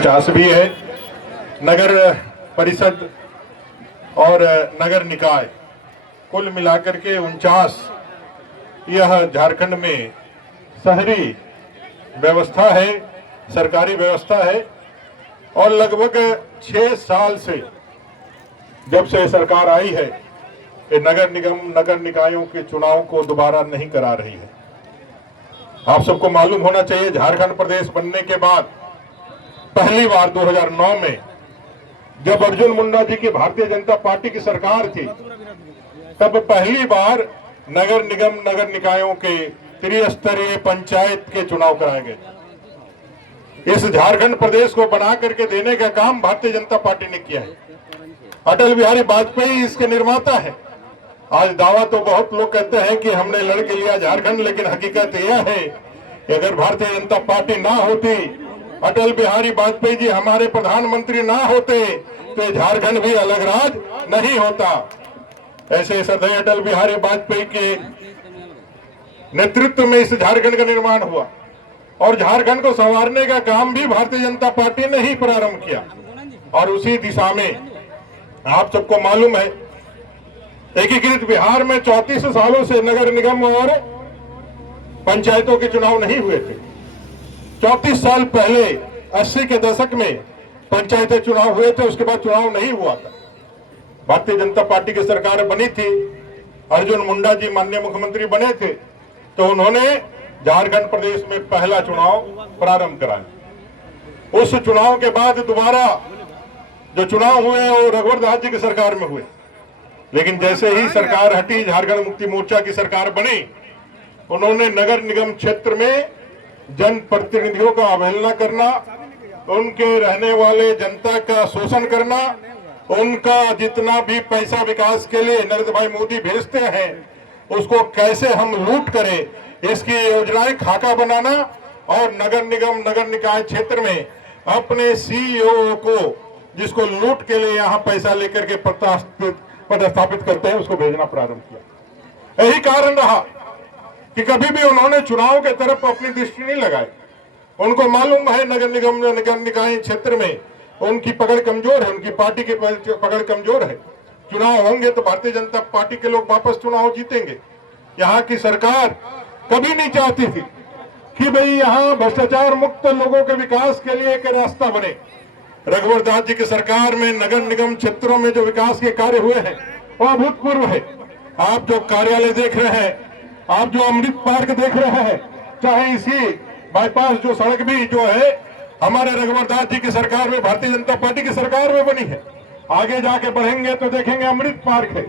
50 भी है। नगर परिषद और नगर निकाय कुल मिलाकर के 49 यह झारखंड में शहरी व्यवस्था है, सरकारी व्यवस्था है। और लगभग 6 साल से जब से सरकार आई है ये नगर निगम नगर निकायों के चुनाव को दोबारा नहीं करा रही है। आप सबको मालूम होना चाहिए, झारखंड प्रदेश बनने के बाद पहली बार 2009 में जब अर्जुन मुंडा जी की भारतीय जनता पार्टी की सरकार थी, तब पहली बार नगर निगम नगर निकायों के त्रिस्तरीय पंचायत के चुनाव कराए गए। इस झारखंड प्रदेश को बना करके देने का काम भारतीय जनता पार्टी ने किया है। अटल बिहारी वाजपेयी इसके निर्माता है। आज दावा तो बहुत लोग कहते हैं कि हमने लड़के लिया झारखंड, लेकिन हकीकत यह है कि अगर भारतीय जनता पार्टी ना होती, अटल बिहारी वाजपेयी जी हमारे प्रधानमंत्री ना होते, तो झारखंड भी अलग राज नहीं होता। ऐसे श्रद्धेय अटल बिहारी वाजपेयी के नेतृत्व में इस झारखंड का निर्माण हुआ और झारखंड को संवारने का काम भी भारतीय जनता पार्टी ने ही प्रारंभ किया। और उसी दिशा में आप सबको मालूम है, एकीकृत बिहार में 34 सालों से नगर निगम और पंचायतों के चुनाव नहीं हुए थे। 34 साल पहले 80 के दशक में पंचायतें चुनाव हुए थे, उसके बाद चुनाव नहीं हुआ था। भारतीय जनता पार्टी की सरकार बनी थी, अर्जुन मुंडा जी माननीय मुख्यमंत्री बने थे, तो उन्होंने झारखंड प्रदेश में पहला चुनाव प्रारंभ कराया। उस चुनाव के बाद दोबारा जो चुनाव हुए वो रघुवर दास जी की सरकार में हुए। लेकिन जैसे ही सरकार हटी, झारखंड मुक्ति मोर्चा की सरकार बनी, उन्होंने नगर निगम क्षेत्र में जन प्रतिनिधियों का अवहेलना करना, उनके रहने वाले जनता का शोषण करना, उनका जितना भी पैसा विकास के लिए नरेंद्र भाई मोदी भेजते हैं उसको कैसे हम लूट करें, इसकी योजनाएं खाका बनाना और नगर निगम नगर निकाय क्षेत्र में अपने सीईओ को, जिसको लूट के लिए यहाँ पैसा लेकर के पदस्थापित करते हैं, उसको भेजना प्रारंभ किया। यही कारण रहा कि कभी भी उन्होंने चुनाव के तरफ अपनी दृष्टि नहीं लगाई। उनको मालूम है नगर निगम नगर निकाय क्षेत्र में उनकी पकड़ कमजोर है, उनकी पार्टी की पकड़ कमजोर है। चुनाव होंगे तो भारतीय जनता पार्टी के लोग वापस चुनाव जीतेंगे। यहाँ की सरकार कभी नहीं चाहती थी कि भाई यहाँ भ्रष्टाचार मुक्त लोगों के विकास के लिए एक रास्ता बने। रघुवर दास जी की सरकार में नगर निगम क्षेत्रों में जो विकास के कार्य हुए हैं वो अभूतपूर्व है। आप जो कार्यालय देख रहे हैं, आप जो अमृत पार्क देख रहे हैं, चाहे इसी बाईपास जो सड़क भी जो है हमारे रघुवर दास जी की सरकार में, भारतीय जनता पार्टी की सरकार में बनी है। आगे जाके बढ़ेंगे तो देखेंगे अमृत पार्क है।